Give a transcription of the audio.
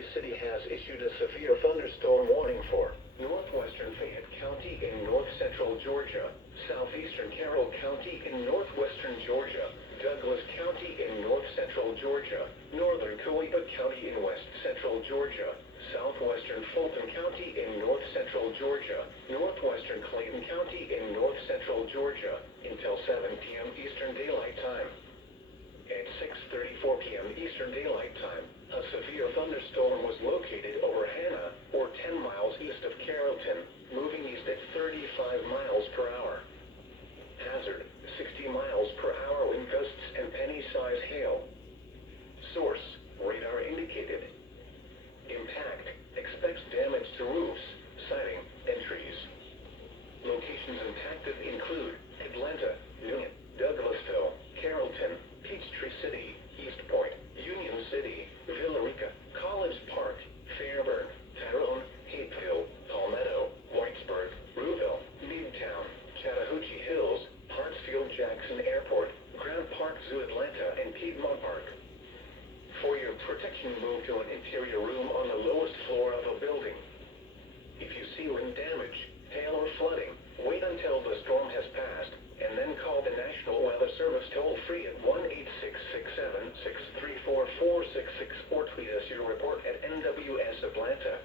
Peachtree City has issued a severe thunderstorm warning for northwestern Fayette County in north-central Georgia, southeastern Carroll County in northwestern Georgia, Douglas County in north-central Georgia, northern Coahuila County in west-central Georgia, southwestern Fulton County in north-central Georgia, northwestern Clayton County in north-central Georgia, until 7 p.m. Eastern Daylight Time. At 6:34 p.m. Eastern Daylight Time, a severe thunderstorm was located over Hannah, or 10 miles east of Carrollton, moving east at 35 miles per hour. Hazard, 60 miles per hour wind gusts and penny-size hail. Source, radar indicated. Impact, expects damage to roofs, siding, and trees. Locations impacted include Atlanta, Union, Douglasville, Carrollton, Peachtree City, East Point, Union City, Villarica, College Park, Fairburn, Tyrone, Hapeville, Palmetto, Whitesburg, Rouville, Midtown, Chattahoochee Hills, Hartsfield Jackson Airport, Grant Park Zoo Atlanta, and Piedmont Park. For your protection, move to an interior room on the lowest floor of a building. If you see wind damage, hail, or flooding, wait until the storm has passed, and then call the National Weather Service toll-free at 1-866-7-634-466 or tweet us your report at NWS Atlanta.